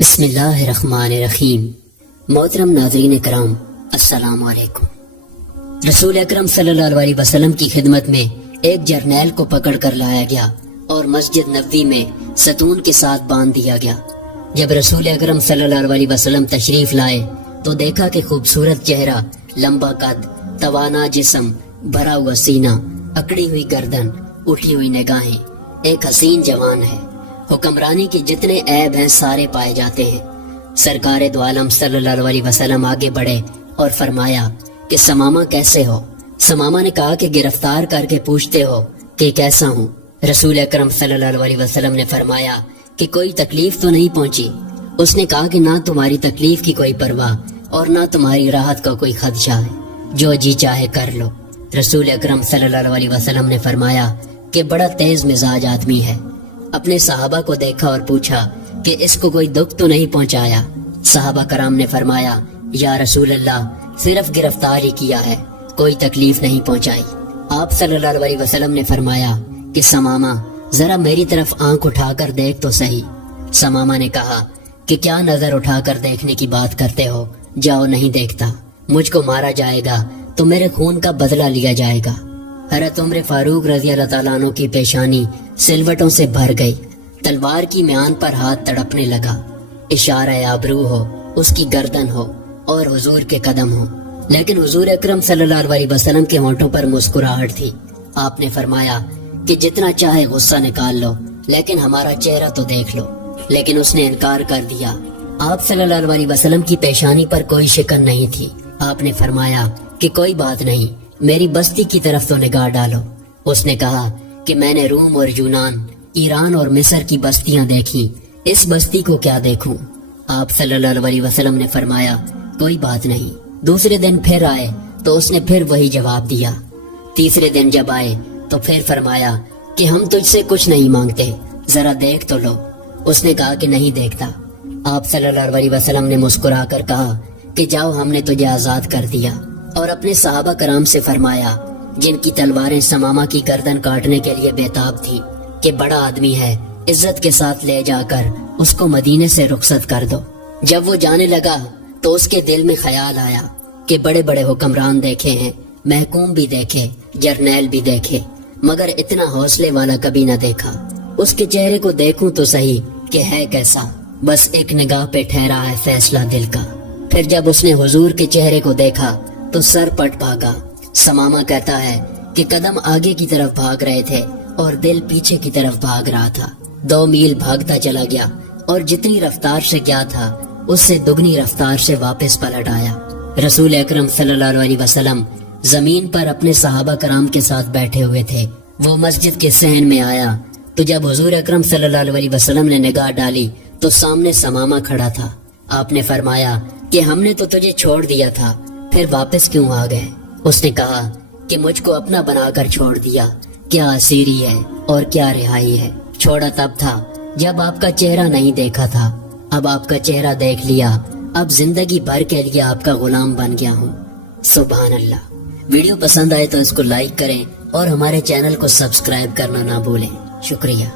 بسم اللہ الرحمن الرحیم۔ محترم ناظرین کرام، السلام علیکم۔ رسول اکرم صلی اللہ علیہ وسلم کی خدمت میں ایک جرنیل کو پکڑ کر لایا گیا اور مسجد نبوی میں ستون کے ساتھ باندھ دیا گیا۔ جب رسول اکرم صلی اللہ علیہ وسلم تشریف لائے تو دیکھا کہ خوبصورت چہرہ، لمبا قد، توانا جسم، بھرا ہوا سینہ، اکڑی ہوئی گردن، اٹھی ہوئی نگاہیں، ایک حسین جوان ہے۔ حکمرانی کے جتنے عیب ہیں سارے پائے جاتے ہیں۔ سرکار دو عالم صلی اللہ علیہ وسلم آگے بڑھے اور فرمایا کہ سمامہ کیسے ہو؟ سمامہ نے کہا کہ گرفتار کر کے پوچھتے ہو کہ کیسا ہوں؟ رسول اکرم صلی اللہ علیہ وسلم نے فرمایا کہ کوئی تکلیف تو نہیں پہنچی؟ اس نے کہا کہ نہ تمہاری تکلیف کی کوئی پرواہ اور نہ تمہاری راحت کا کوئی خدشہ ہے، جو جی چاہے کر لو۔ رسول اکرم صلی اللہ علیہ وسلم نے فرمایا کہ بڑا تیز مزاج آدمی ہے۔ اپنے صحابہ کو دیکھا اور پوچھا کہ اس کو کوئی دکھ تو نہیں پہنچایا؟ صحابہ کرام نے فرمایا یا رسول اللہ، صرف گرفتار ہی کیا ہے، کوئی تکلیف نہیں پہنچائی۔ آپ صلی اللہ علیہ وسلم نے فرمایا کہ سمامہ ذرا میری طرف آنکھ اٹھا کر دیکھ تو صحیح۔ سمامہ نے کہا کہ کیا نظر اٹھا کر دیکھنے کی بات کرتے ہو؟ جاؤ، نہیں دیکھتا۔ مجھ کو مارا جائے گا تو میرے خون کا بدلہ لیا جائے گا۔ حضرت عمر فاروق رضی اللہ تعالیٰ عنہ کی پیشانی سلوٹوں سے بھر گئی، تلوار کی میان پر ہاتھ تڑپنے لگا۔ اشارہ آبرو ہو، اس کی گردن ہو اور حضور کے قدم ہو، لیکن حضور اکرم صلی اللہ علیہ وسلم کے ہونٹوں پر مسکراہٹ تھی۔ آپ نے فرمایا کہ جتنا چاہے غصہ نکال لو، لیکن ہمارا چہرہ تو دیکھ لو۔ لیکن اس نے انکار کر دیا۔ آپ صلی اللہ علیہ وسلم کی پیشانی پر کوئی شکن نہیں تھی۔ آپ نے فرمایا کہ کوئی بات نہیں، میری بستی کی طرف تو نگاہ ڈالو۔ اس نے کہا کہ میں نے روم اور یونان، ایران اور مصر کی بستیاں دیکھی، اس بستی کو کیا دیکھوں؟ آپ صلی اللہ علیہ وسلم نے فرمایا کوئی بات نہیں۔ دوسرے دن پھر آئے تو اس نے پھر وہی جواب دیا۔ تیسرے دن جب آئے تو پھر فرمایا کہ ہم تجھ سے کچھ نہیں مانگتے، ذرا دیکھ تو لو۔ اس نے کہا کہ نہیں دیکھتا۔ آپ صلی اللہ علیہ وسلم نے مسکرا کر کہا کہ جاؤ، ہم نے تجھے آزاد کر دیا۔ اور اپنے صحابہ کرام سے فرمایا جن کی تلواریں سمامہ کی گردن کاٹنے کے لیے بےتاب تھی کہ بڑا آدمی ہے، عزت کے ساتھ لے جا کر اس کو مدینے سے رخصت کر دو۔ جب وہ جانے لگا تو اس کے دل میں خیال آیا کہ بڑے بڑے حکمران دیکھے ہیں، محکوم بھی دیکھے، جرنیل بھی دیکھے، مگر اتنا حوصلے والا کبھی نہ دیکھا۔ اس کے چہرے کو دیکھوں تو صحیح کہ ہے کیسا، بس ایک نگاہ پہ ٹھہرا ہے فیصلہ دل کا۔ پھر جب اس نے حضور کے چہرے کو دیکھا تو سر پٹ بھاگا۔ سمامہ کہتا ہے کہ قدم آگے کی طرف بھاگ رہے تھے اور دل پیچھے کی طرف بھاگ رہا تھا۔ 2 میل بھاگتا چلا گیا اور جتنی رفتار سے گیا تھا اس سے دگنی رفتار سے واپس پلٹ آیا۔ رسول اکرم صلی اللہ علیہ وسلم زمین پر اپنے صحابہ کرام کے ساتھ بیٹھے ہوئے تھے۔ وہ مسجد کے صحن میں آیا تو جب حضور اکرم صلی اللہ علیہ وسلم نے نگاہ ڈالی تو سامنے سمامہ کھڑا تھا۔ آپ نے فرمایا کہ ہم نے تو تجھے چھوڑ دیا تھا، پھر واپس کیوں آ گئے؟ اس نے کہا کہ مجھ کو اپنا بنا کر چھوڑ دیا، کیا اسیری ہے اور کیا رہائی ہے۔ چھوڑا تب تھا جب آپ کا چہرہ نہیں دیکھا تھا، اب آپ کا چہرہ دیکھ لیا، اب زندگی بھر کے لیے آپ کا غلام بن گیا ہوں۔ سبحان اللہ۔ ویڈیو پسند آئے تو اس کو لائک کریں اور ہمارے چینل کو سبسکرائب کرنا نہ بھولیں۔ شکریہ۔